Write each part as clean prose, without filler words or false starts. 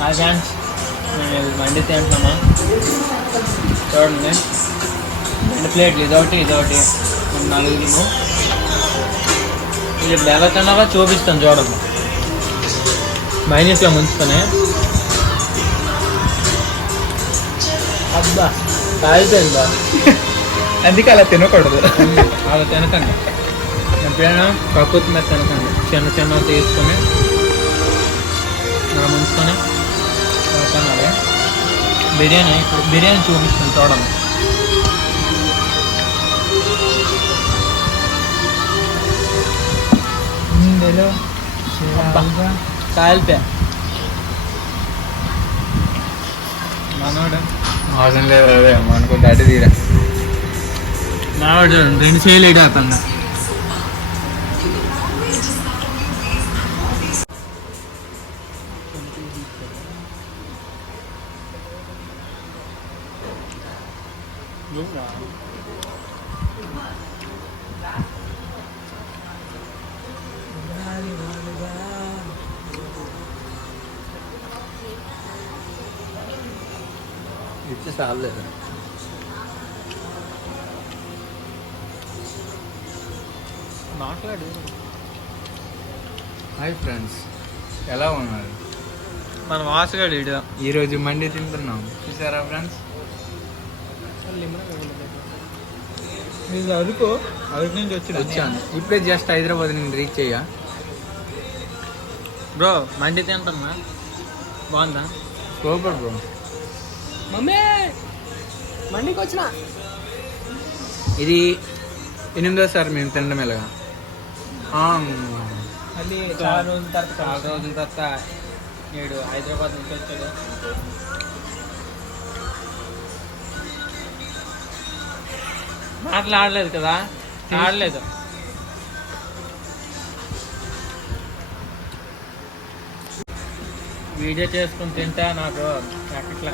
Hi friends, మేము మండి తింటున్నామా. చూడండి, 2 ప్లేట్లు, ఇదొకటి ఇదొకటి, 4 ఇది ఇప్పుడు ఎలా తిన్నావో చూపిస్తాను. చూడమ్మా, మైనస్లో ముంచుకొని. అబ్బా కాలిపోయిందా? అందుకే అలా తినకూడదు. అలా తినకండి, ఎప్పుడైనా ప్రకృతి మీద తినకండి. చిన్న తీసుకొని అలా ముంచుకొని తినాలి. బిర్యానీ చూపిస్తాను చూడండి. కాలిపే మనోడు అవసరం లేదు అదే అనుకుంటే అటు తీరా. నావాడు 2 చేయాలి అతను. ఇచ్చి చాలేదు. మాట్లాడు. హాయ్ ఫ్రెండ్స్, ఎలా ఉన్నారు? మన వాసుగాడు ఇడు ఈరోజు మండి తింటున్నాం, చూసారా ఫ్రెండ్స్? అరకు నుంచి వచ్చాను ఇప్పుడే, జస్ట్ హైదరాబాద్ నుంచి రీచ్ అయ్యా. బ్రో మండి తింటున్నా, బాగుందా? Super bro. మమ్మీ మండికి వచ్చిన. ఇది 8వ మేము తినడం ఎలాగా. మళ్ళీ చాలా రోజుల తర్వాత నేడు హైదరాబాద్ నుంచి వచ్చాడు. మాట్లాడలేదు కదా, ఆడలేదు. వీడియో చేసుకుని తింటా నాకు ఎట్లా,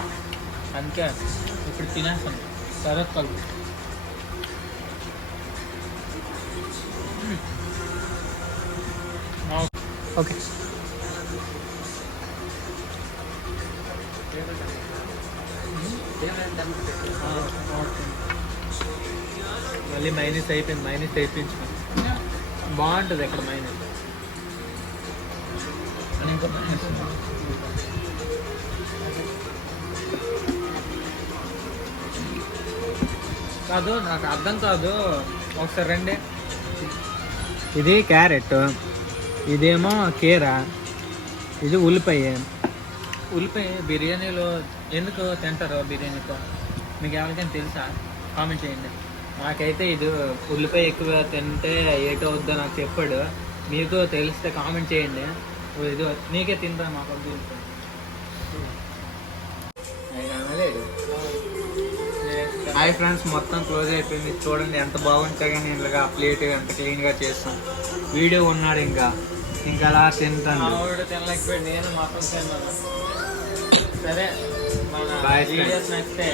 అందుకే ఇప్పుడు తినేస్తాను. సరే కలుపు. ఓకే, మళ్ళీ మైనస్ అయిపోయింది. బాగుంటుంది ఇక్కడ మైనస్. ఇంకో మైనస్ కాదు, నాకు అర్థం కాదు. ఒకసారి రండి. ఇది క్యారెట్, ఇదేమో కీరా, ఇది ఉల్లిపాయ బిర్యానీలో ఎందుకు తింటారు? బిర్యానీతో మీకు ఎవరికైనా తెలుసా? కామెంట్ చేయండి. నాకైతే ఇది ఉల్లిపాయ ఎక్కువ తింటే ఏటవుద్దో నాకు చెప్పాడు. మీకు తెలిస్తే కామెంట్ చేయండి. ఇది నీకే తింటా, మాకు హాయ్ ఫ్రెండ్స్, మొత్తం క్లోజ్ అయిపోయింది. చూడండి ఎంత బాగుంటుంది. కానీ ఇలాగా ప్లేట్ ఎంత క్లీన్గా చేస్తాం. వీడియో ఉన్నాడు ఇంకా అలా తింటాను. తినలేకపోయాడు, నేను మాత్రం తిన్నాను. సరే, మన Bye, వీడియోస్ నచ్చితే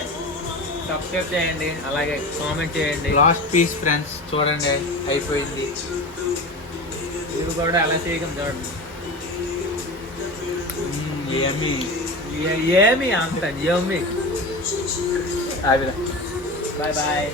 సబ్స్క్రైబ్ చేయండి, అలాగే కామెంట్ చేయండి. లాస్ట్ పీస్ ఫ్రెండ్స్, చూడండి అయిపోయింది. ఇది కూడా అలా చేయగలం చూడండి. ఏమి అంత యమ్మీ. Bye bye.